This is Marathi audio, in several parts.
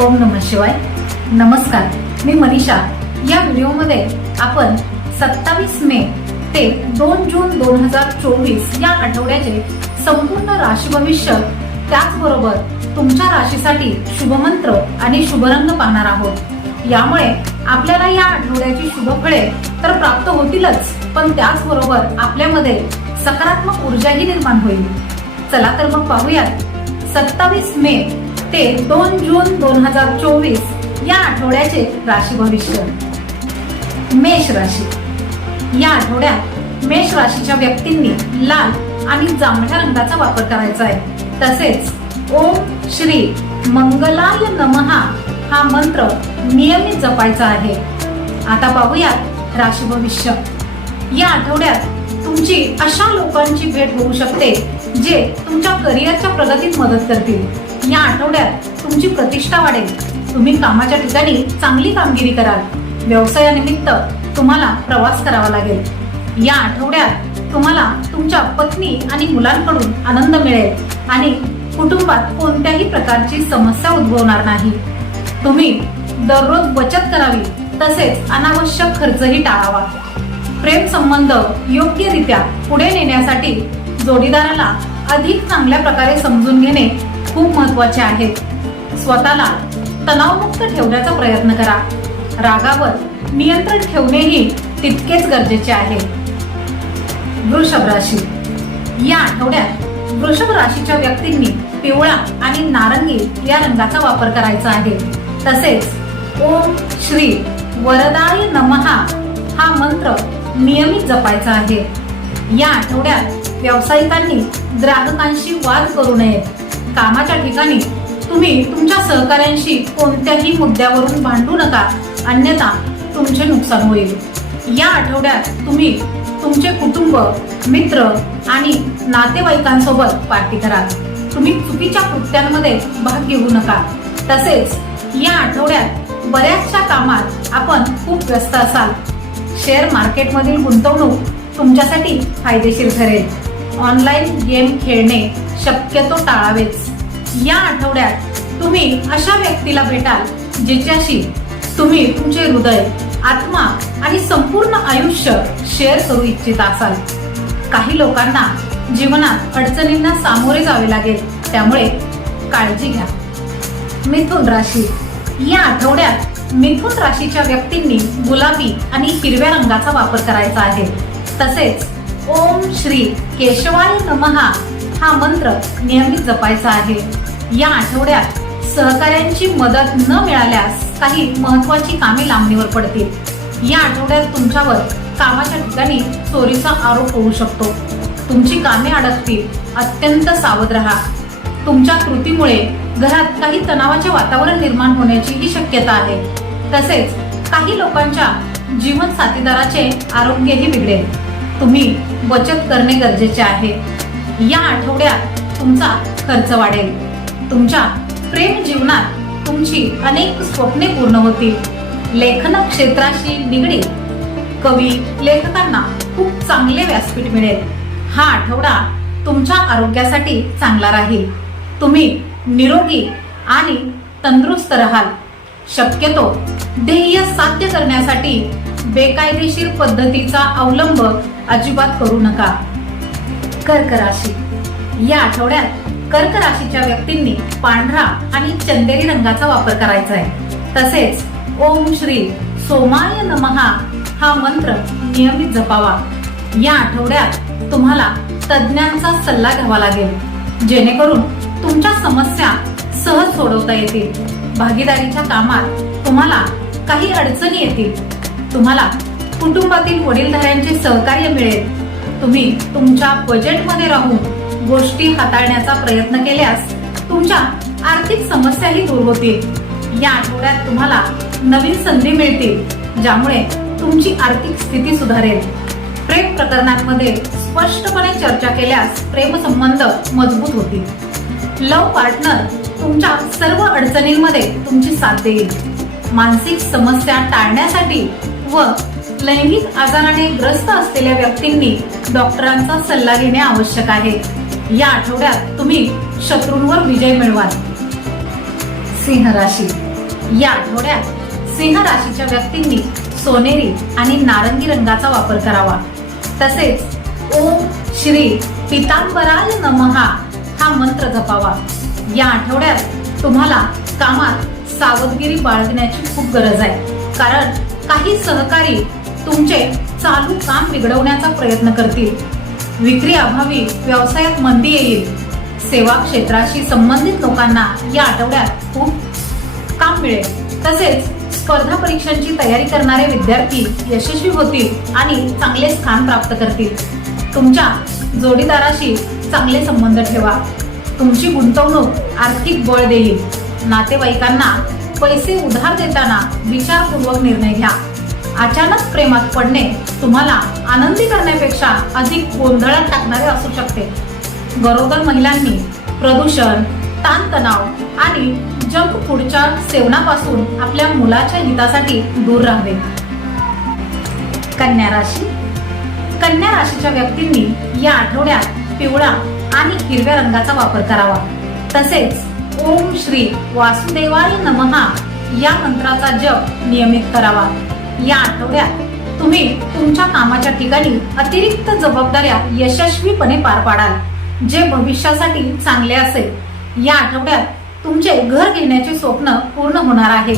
ओम नमः शिवाय. नमस्कार, मी मनीषा. या व्हिडिओमध्ये आपण 27 मे ते 2 जून 2024 या आठवड्याचे संपूर्ण राशी भविष्य, त्याचबरोबर तुमच्या राशीसाठी शुभमंत्र आणि शुभरंग पाहणार आहोत. यामुळे आपल्याला या आठवड्याची शुभफळे तर प्राप्त होतीलच, पण त्याचबरोबर आपल्यामध्ये सकारात्मक ऊर्जाही निर्माण होईल. चला तर मग पाहूयात 27 मे ते 2 जून 2024 या आठवड्याचे राशी भविष्य. मेष राशी. या आठवड्यात मेष राशीच्या व्यक्तींनी लाल आणि जांभळ्या रंगाचा वापर करायचा आहे. तसेच ओम श्री मंगलाय नमः हा मंत्र नियमित जपायचा आहे. आता पाहूयात राशी भविष्य. या आठवड्यात तुमची अशा लोकांची भेट होऊ शकते जे तुमच्या करिअरच्या प्रगतीत मदत करतील. या आठवड्यात तुमची प्रतिष्ठा वाढेल. तुम्ही कामाच्या ठिकाणी चांगली कामगिरी कराल. व्यवसायानिमित्त तुम्हाला प्रवास करावा लागेल. या आठवड्यात तुम्हाला तुमच्या पत्नी आणि मुलांकडून आनंद मिळेल आणि कुटुंबात कोणत्याही प्रकारची समस्या उद्भवणार नाही. तुम्ही दररोज बचत करावी, तसेच अनावश्यक खर्चही टाळावा. प्रेम संबंध योग्यरित्या पुढे नेण्यासाठी जोडीदाराला अधिक चांगल्या प्रकारे समजून घेणे खूप महत्त्वाचे आहे. स्वतःला तणावमुक्त ठेवण्याचा प्रयत्न करा. रागावर नियंत्रण ठेवणेही तितकेच गरजेचे आहे. वृषभ राशी. या आठवड्यात वृषभ राशीच्या व्यक्तींनी पिवळा आणि नारंगी या रंगाचा वापर करायचा आहे. तसेच ओम श्री वरदाय नमः हा मंत्र नियमित जपायचा आहे. या आठवड्यात व्यावसायिकांनी ग्राहकांशी वाद करू नये. कामाच्या ठिकाणी तुम्ही तुमच्या सहकाऱ्यांशी कोणत्याही मुद्द्यावरून भांडू नका, अन्यथा तुमचे नुकसान होईल. या आठवड्यात तुम्ही तुमचे कुटुंब, मित्र आणि नातेवाईकांसोबत पार्टी करा. तुम्ही चुकीच्या कृत्यांमध्ये भाग घेऊ नका. तसेच या आठवड्यात बऱ्याचशा कामात आपण खूप व्यस्त असाल. शेअर मार्केटमधील गुंतवणूक तुमच्यासाठी फायदेशीर ठरेल. ऑनलाईन गेम खेळणे शक्यतो टाळावेच. या आठवड्यात तुम्ही अशा व्यक्तीला भेटाल जिच्याशी तुम्ही तुमचे हृदय, आत्मा आणि संपूर्ण आयुष्य शेअर करू इच्छित असाल. काही लोकांना जीवनात अडचणींना सामोरे जावे लागेल, त्यामुळे काळजी घ्या. मिथुन राशी. या आठवड्यात मिथुन राशीच्या व्यक्तींनी गुलाबी आणि हिरव्या रंगाचा वापर करायचा आहे. तसेच ओम श्री केशवाय नमः हा मंत्र नियमित जपायचा आहे. या आठवड्यात सहकाऱ्यांची मदत न मिळाल्यास काही महत्त्वाची कामे लांबणीवर पडतील. या आठवड्यात तुमच्यावर कामाच्या ठिकाणी चोरीचा आरोप होऊ शकतो. तुमची कामे अडकतील. अत्यंत सावध राहा. तुमच्या कृतीमुळे घरात काही तणावाचे वातावरण निर्माण होण्याची ही शक्यता आहे. तसेच काही लोकांच्या जीवन साथीदाराचे आरोग्यही बिघडेल. तुम्ही बचत करणे गरजेचे आहे. या आठवड्यात तुमचा खर्च वाढेल. तुमच्या प्रेम जीवनात तुमची अनेक स्वप्ने पूर्ण होतील. लेखन क्षेत्राशी निगडीत कवी, लेखकांना खूप चांगले व्यासपीठ मिळेल. हा आठवडा तुमच्या आरोग्यासाठी चांगला राहील. तुम्ही निरोगी आणि तंदुरुस्त राहाल. शक्यतो ध्येय साध्य करण्यासाठी बेकायदेशीर पद्धतीचा अवलंब अजिबात करू नका. कर्क राशी. या आठवड्यात कर्क राशीच्या व्यक्तींनी पांढरा आणि चंदेरी रंगाचा वापर करायचा आहे. तसेच ओम श्री सोमाय नमः हा मंत्र नियमित जपावा. या आठवड्यात तुम्हाला तज्ज्ञांचा सल्ला घ्यावा लागेल, जेणेकरून तुमच्या समस्या सहज सोडवता येतील. भागीदारीच्या कामात तुम्हाला काही अडचणी येतील. तुम्हाला कुटुंबातील वडीलधाऱ्यांचे सहकार्य मिळेल. तुम्ही तुमच्या बजेटमध्ये राहून गोष्टी हाताळण्याचा प्रयत्न केल्यास तुमच्या आर्थिक समस्याही दूर होतील. या आठवड्यात तुम्हाला नवीन संधी मिळतील, ज्यामुळे तुमची आर्थिक स्थिती सुधारेल. प्रेम प्रकरणांमध्ये स्पष्टपणे चर्चा केल्यास प्रेमसंबंध मजबूत होतील. लव्ह पार्टनर तुमच्या सर्व अडचणींमध्ये तुमची साथ देईल. मानसिक समस्या टाळण्यासाठी व लैंगिक आजाराने ग्रस्त असलेल्या व्यक्तींनी डॉक्टरांचा सल्ला घेणे आवश्यक आहे. या आठवड्यात तुम्ही शत्रूंवर विजय मिळवाल. सिंह राशी. या आठवड्यात सिंह राशीच्या व्यक्तींनी सोनेरी आणि नारंगी रंगाचा वापर करावा. तसेच ओम श्री पितांबराय नमः हा मंत्र जपावा. या आठवड्यात तुम्हाला कामात सावधगिरी बाळगण्याची खूप गरज आहे, कारण काही सहकारी तुमचे चालू काम बिघडवण्याचा प्रयत्न करतील. विक्री अभावी व्यवसायात मंदी येईल. सेवा क्षेत्राशी संबंधित लोकांना या आठवड्यात खूप काम मिळेल. तसेच स्पर्धा परीक्षांची तयारी करणारे विद्यार्थी यशस्वी होतील आणि चांगले स्थान प्राप्त करतील. तुमच्या जोडीदाराशी चांगले संबंध ठेवा. तुमची गुंतवणूक आर्थिक बळ देईल. नातेवाईकांना पैसे उधार देताना विचारपूर्वक निर्णय घ्या. अचानक प्रेमात पडणे तुम्हाला आनंदी करण्यापेक्षा अधिक गोंधळात टाकणारे असू शकते. गरोदर महिलांनी प्रदूषण, ताणतणाव आणि जंक फूडच्या सेवनापासून आपल्या मुलाच्या हितासाठी दूर राहावे. कन्या राशी. कन्या राशीच्या व्यक्तींनी या आठवड्यात पिवळा आणि हिरव्या रंगाचा वापर करावा. तसेच ओम श्री वासुदेवाय नमः या मंत्राचा जप नियमित करावा. या आठवड्यात तुम्ही तुमच्या कामाच्या ठिकाणी अतिरिक्त जबाबदाऱ्या यशस्वीपणे पार पाडाल, जे भविष्यासाठी चांगले असेल. या आठवड्यात तुमचे घर घेण्याचे स्वप्न पूर्ण होणार आहे.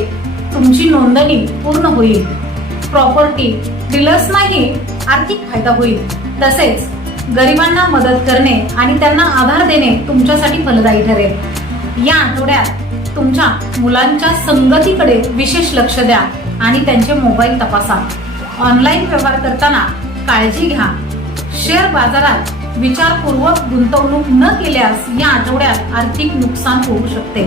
तुमची नोंदणी पूर्ण होईल. प्रॉपर्टी डीलर्सनाही आर्थिक फायदा होईल. तसेच गरिबांना मदत करणे आणि त्यांना आधार देणे तुमच्यासाठी फलदायी ठरेल. या आठवड्यात तुमच्या मुलांच्या संगतीकडे विशेष लक्ष द्या आणि त्यांचे मोबाईल तपासा. ऑनलाईन व्यवहार करताना काळजी घ्या. शेअर बाजारात विचारपूर्वक गुंतवणूक न केल्यास या आठवड्यात आर्थिक नुकसान होऊ शकते.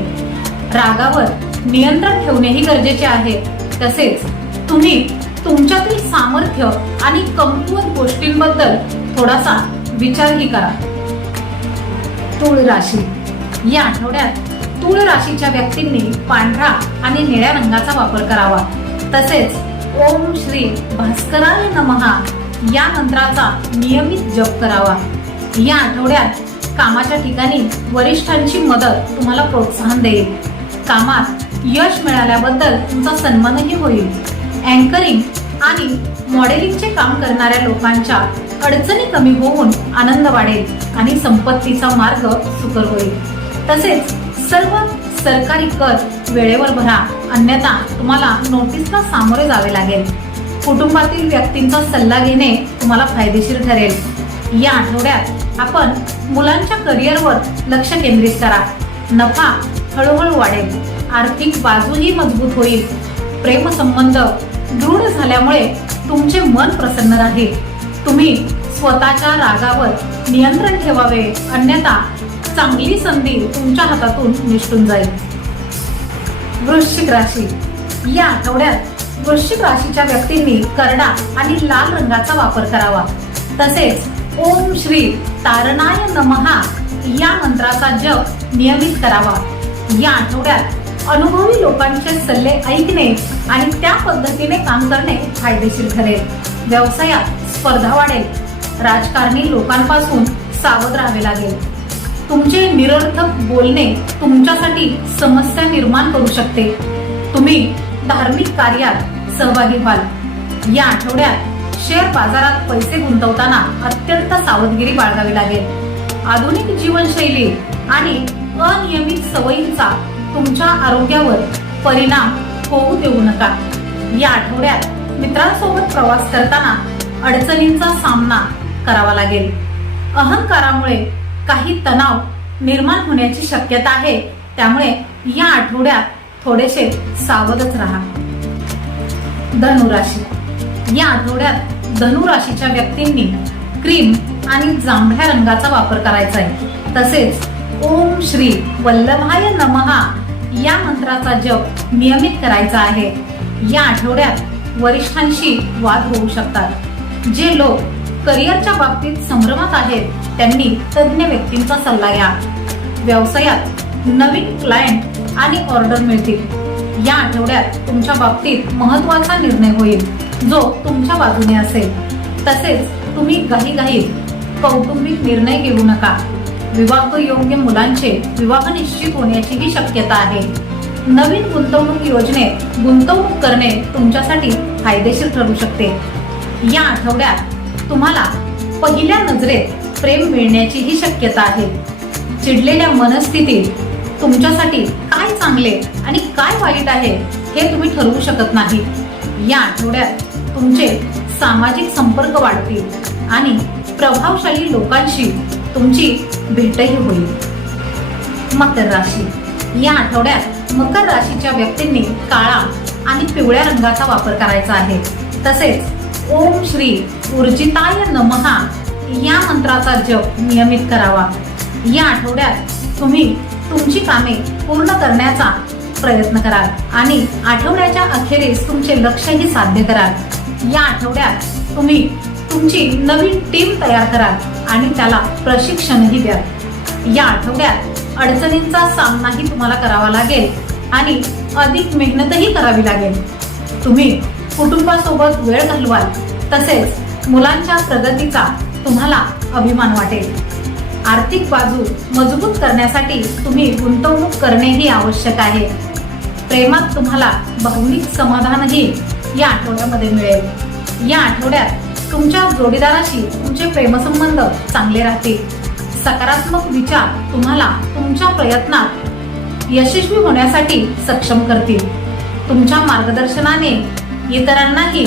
रागावर नियंत्रण ठेवणेही गरजेचे आहे. तसेच तुम्ही तुमच्यातील सामर्थ्य आणि कमकुवत गोष्टींबद्दल थोडासा विचारही करा. तूळ राशी. या आठवड्यात तूळ राशीच्या व्यक्तींनी पांढरा आणि निळ्या रंगाचा वापर करावा. तसेच ओम श्री भास्कराय नमः या मंत्राचा नियमित जप करावा. या आठवड्यात कामाच्या ठिकाणी वरिष्ठांची मदत तुम्हाला प्रोत्साहन देईल. कामात यश मिळाल्याबद्दल तुमचा सन्मानही होईल. अँकरिंग आणि मॉडेलिंगचे काम करणाऱ्या लोकांच्या अडचणी कमी होऊन आनंद वाढेल आणि संपत्तीचा मार्ग सुकर होईल. तसेच सर्व सरकारी कर वेळेवर भरा, अन्यथा तुम्हाला नोटीसला सामोरे जावे लागेल. कुटुंबातील व्यक्तींचा सल्ला घेणे तुम्हाला फायदेशीर ठरेल. या आठवड्यात आपण मुलांच्या करिअरवर लक्ष केंद्रित करा. नफा हळूहळू वाढेल. आर्थिक बाजूही मजबूत होईल. प्रेमसंबंध दृढ झाल्यामुळे तुमचे मन प्रसन्न राहील. तुम्ही स्वतःच्या रागावर नियंत्रण ठेवावे, अन्यथा चांगली संधी तुमच्या हातातून निसटून जाईल. वृश्चिक राशी. या आठवड्यात वृश्चिक राशीच्या व्यक्तींनी करडा आणि लाल रंगाचा वापर करावा. तसेच ओम श्री तारणाय नमः या मंत्राचा जप नियमित करावा. या आठवड्यात अनुभवी लोकांचे सल्ले ऐकणे आणि त्या पद्धतीने काम करणे फायदेशीर ठरेल. व्यवसायात स्पर्धा वाढेल. राजकारणी लोकांपासून सावध राहावे लागेल. तुमचे निरर्थक बोलणे तुमच्यासाठी समस्या निर्माण करू शकते. तुम्ही धार्मिक कार्यात सहभागी व्हाल. या आठवड्यात शेअर बाजारात पैसे गुंतवताना अत्यंत सावधगिरी बाळगावी लागेल. आधुनिक जीवनशैली आणि अनियमित सवयींचा तुमच्या आरोग्यावर परिणाम होऊ देऊ नका. या आठवड्यात मित्रांसोबत प्रवास करताना अडचणींचा सामना करावा लागेल. अहंकारामुळे काही तणाव निर्माण होण्याची शक्यता आहे, त्यामुळे या आठवड्यात थोडेसे सावधच राहा. धनुराशी. या आठवड्यात धनुराशीच्या व्यक्तींनी क्रीम आणि जांभळ्या रंगाचा वापर करायचा आहे. तसेच ओम श्री वल्लभाय नमः या मंत्राचा जप नियमित करायचा आहे. या आठवड्यात वरिष्ठांशी वाद होऊ शकतात. जे लोक करिअरच्या बाबतीत संभ्रमात आहेत त्यांनी तज्ञ व्यक्तींचा सल्ला घ्या. व्यवसायात नवीन क्लायंट आणि ऑर्डर मिळतील. या आठवड्यात तुमच्या बाबतीत महत्त्वाचा निर्णय होईल जो तुमच्या बाजूने असेल. तसेच तुम्ही घाईघाईत कौटुंबिक निर्णय घेऊ नका. विवाहयोग्य मुलांचे विवाह निश्चित होण्याचीही शक्यता आहे. नवीन गुंतवणूक योजनेत गुंतवणूक करणे तुमच्यासाठी फायदेशीर ठरू शकते. या आठवड्यात तुम्हाला पहिल्या नजरेत प्रेम मिळण्याचीही शक्यता आहे. चिडलेल्या मनस्थितीत तुमच्यासाठी काय चांगले आणि काय वाईट आहे हे तुम्ही ठरवू शकत नाही. या आठवड्यात तुमचे सामाजिक संपर्क वाढतील आणि प्रभावशाली लोकांशी तुमची भेटही होईल. मकर राशी. या आठवड्यात मकर राशीच्या व्यक्तींनी काळा आणि पिवळ्या रंगाचा वापर करायचा आहे. तसेच ओम श्री ऊर्जिताय नमः या मंत्राचा जप नियमित करावा. या आठवड्यात तुम्ही तुमची कामे पूर्ण करण्याचा प्रयत्न कराल आणि आठवड्याच्या अखेरीस तुमचे लक्ष्यही साध्य कराल. या आठवड्यात तुम्ही तुमची नवीन टीम तयार कराल आणि त्याला प्रशिक्षणही द्याल. या आठवड्यात अडचणींचा सामनाही तुम्हाला करावा लागेल आणि अधिक मेहनतही करावी लागेल. तुम्ही कुटुंबासोबत वेळ घालवाल. तसेच मुलांच्या प्रगतीचा तुम्हाला अभिमान वाटेल. आर्थिक बाजू मजबूत करण्यासाठी तुम्ही गुंतवणूक करणेही आवश्यक आहे. प्रेमात तुम्हाला भावनिक समाधानही या आठवड्यामध्ये मिळेल. या आठवड्यात तुमच्या जोडीदाराशी तुमचे प्रेमसंबंध चांगले राहतील. सकारात्मक विचार तुम्हाला तुमच्या प्रयत्नात यशस्वी होण्यासाठी सक्षम करतील. तुमच्या मार्गदर्शनाने इतरांनाही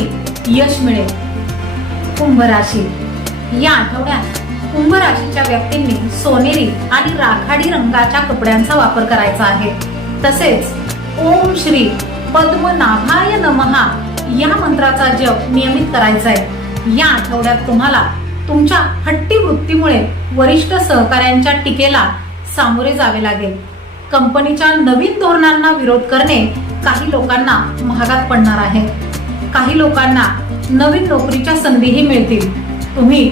यश मिळेल. कुंभ राशी. या आठवड्यात कुंभ राशीच्या व्यक्तींनी सोनेरी आणि राखाडी रंगाच्या कपड्यांचा वापर करायचा आहे. तसेच ओम श्री पद्मनाभाय नमः या मंत्राचा जप नियमित करायचा आहे. या आठवड्यात तुम्हाला तुमच्या हट्टी वृत्तीमुळे वरिष्ठ सहकाऱ्यांच्या टीकेला सामोरे जावे लागेल. कंपनीच्या नवीन धोरणांना विरोध करणे काही लोकांना महागात पडणार आहे. काही लोकांना नवीन नोकरीच्या संधीही मिळतील. तुम्ही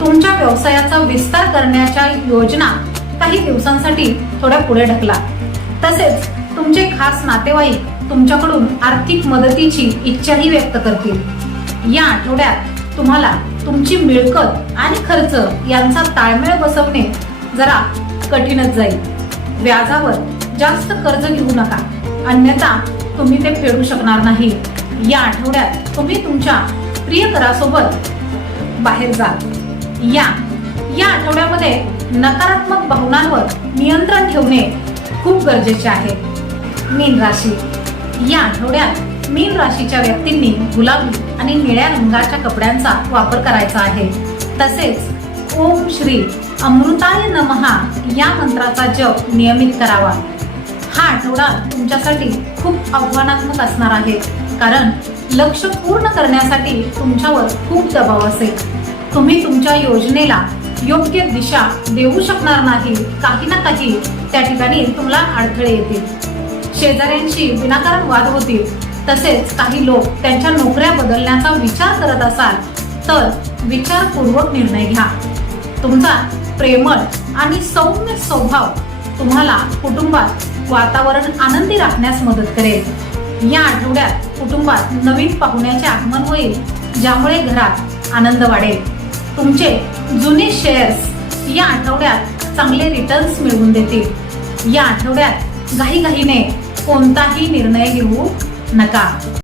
तुमच्या व्यवसायाचा विस्तार करण्याच्या योजना काही दिवसांसाठी थोड्या पुढे ढकला. तसेच तुमचे खास नातेवाईक तुमच्याकडून आर्थिक मदतीची इच्छाही व्यक्त करतील. या आठवड्यात तुम्हाला तुमची मिळकत आणि खर्च यांचा ताळमेळ बसवणे जरा कठीणच जाईल. व्याजावर जास्त कर्ज घेऊ नका, अन्यथा तुम्ही ते फेडू शकणार नाही. या आठवड्यात तुम्ही तुमच्या प्रियकरासोबत बाहेर जा. या आठवड्यामध्ये नकारात्मक भावनांवर नियंत्रण ठेवणे खूप गरजेचे आहे. मीन राशी. या आठवड्यात मीन राशीच्या व्यक्तींनी गुलाबी आणि निळ्या रंगाच्या कपड्यांचा वापर करायचा आहे. तसेच ओम श्री अमृताय नमः या मंत्राचा जप नियमित करावा. हा आठवडा तुमच्यासाठी खूप आव्हानात्मक असणार आहे, कारण लक्ष्य पूर्ण करण्यासाठी तुमच्यावर खूप दबाव असेल. तुम्ही तुमच्या योजनेला योग्य दिशा देऊ शकणार नाही. काही ना काही त्या ठिकाणी तुम्हाला अडथळे येतील. शेजाऱ्यांशी विनाकारण वाद होतील. तसेच काही लोक त्यांच्या नोकऱ्या बदलण्याचा विचार करत असाल तर विचारपूर्वक निर्णय घ्या. तुमचा प्रेमळ आणि सौम्य स्वभाव तुम्हाला कुटुंबात वातावरण आनंदी राखण्यास मदत करेल. या आठवड्यात कुटुंबात नवीन पाहुण्याचे आगमन होईल, ज्यामुळे घरात आनंद वाढेल. तुमचे जुने शेअर्स या आठवड्यात चांगले रिटर्न्स मिळवून देतील. या आठवड्यात घाईघाईने कोणताही निर्णय घेऊ नका.